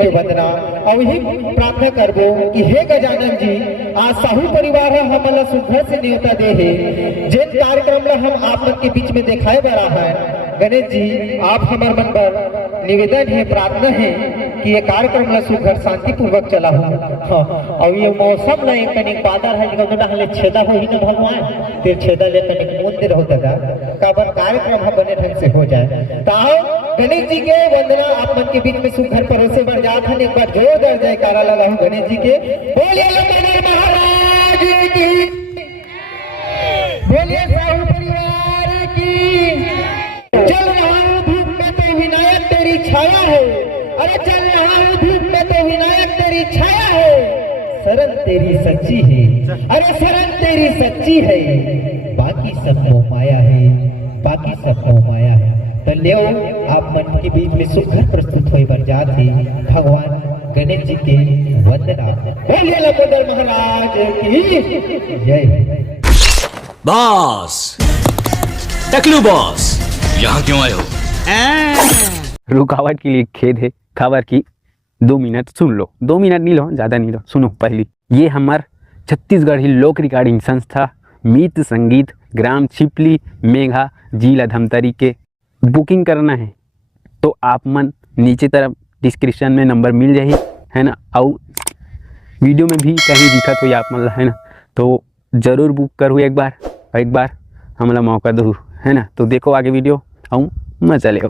के वंदना और यही प्रार्थना करबो कि हे गजानन जी आज साहू परिवार हमला सुघर से न्योता दे है जिन कार्यक्रम ला हम आप मन के बीच में दिखाए बड़ा है। गणेश जी आप हमार मन पर निवेदन है प्रार्थना है कि ये कार्यक्रम ला सुघर शांति पूर्वक चला हो। हाँ और ये मौसम ना एक कनिक बादल है जो ना हले छेदा हो ही ना भगवान फिर छेदा ले कनिक मुंद रहो दादा काबर कार्यक्रम हम बने ढंग से हो जाए। ताओ गणेश जी के वंदना आप मन के बीच में सुघर परोसे बढ़ जात है। एक बार जोरदार जयकारा लगाओ गणेश जी के। बोलिए लंबोदर महाराज की, बोलिए साहू परिवार की। चल रहा हूँ धूप में तो विनायक तेरी छाया है, अरे चल रहा हूँ धूप में तो विनायक तेरी छाया है। शरण तेरी सच्ची है, अरे शरण तेरी सच्ची है, बाकी सब मोह माया है, बाकी सब मोह माया है। तो ले आप मन के बीच में सुखर प्रस्तुत होए बर जात है भगवान गणेश जी के वंदना। बोलिए लंबोदर महाराज की जय। बॉस टकलू बॉस यहाँ क्यों आए हो? रुकावट के लिए खेद है, खबर की 2 मिनट सुन लो। 2 मिनट नहीं लो, ज़्यादा नहीं लो, सुनो पहली। ये हमार छत्तीसगढ़ी लोक रिकॉर्डिंग संस्था मित संगीत ग्राम छिपली मेघा जिला धमतरी के बुकिंग करना है तो आप मन नीचे तरफ डिस्क्रिप्शन में नंबर मिल जाही है ना, और वीडियो में भी कहीं दिखत हो आप मन है ना, तो ज़रूर बुक करो एक बार हमला मौका दो है ना। तो देखो आगे वीडियो आऊँ मजा ले।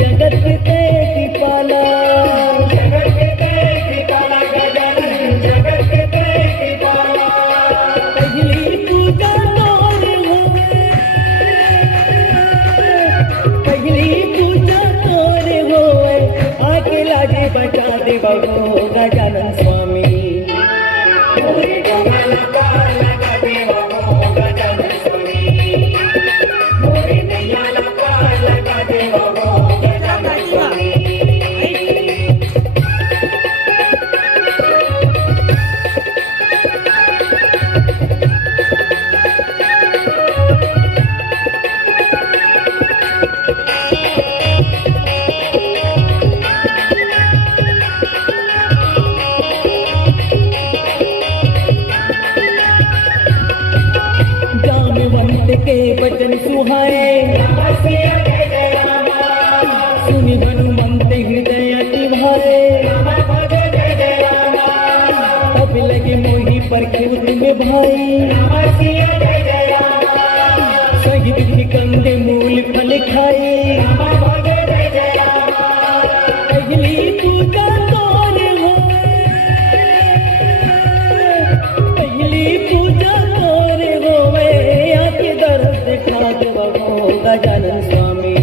जगत के कृपाला पहली पूजा तोर होवे पहली पूजा तोर होवे आके लागे बचा दे बगो गजानन स्वामी जामवंत के वचन सुहाए सुनि हनुमंत हृदय अति भाए तब लगे मोही पर खेत में भाई सही कंदे मूल फल खाए पहली पूजा तोर होवे पहली पूजा तोर होवे आके दर्द दिखा दे बगो गजानन स्वामी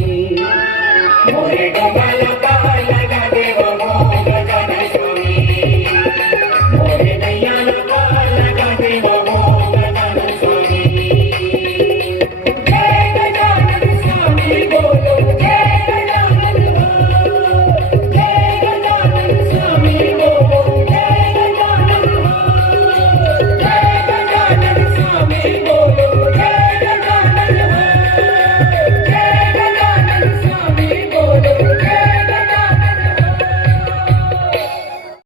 मोरे गवाला काला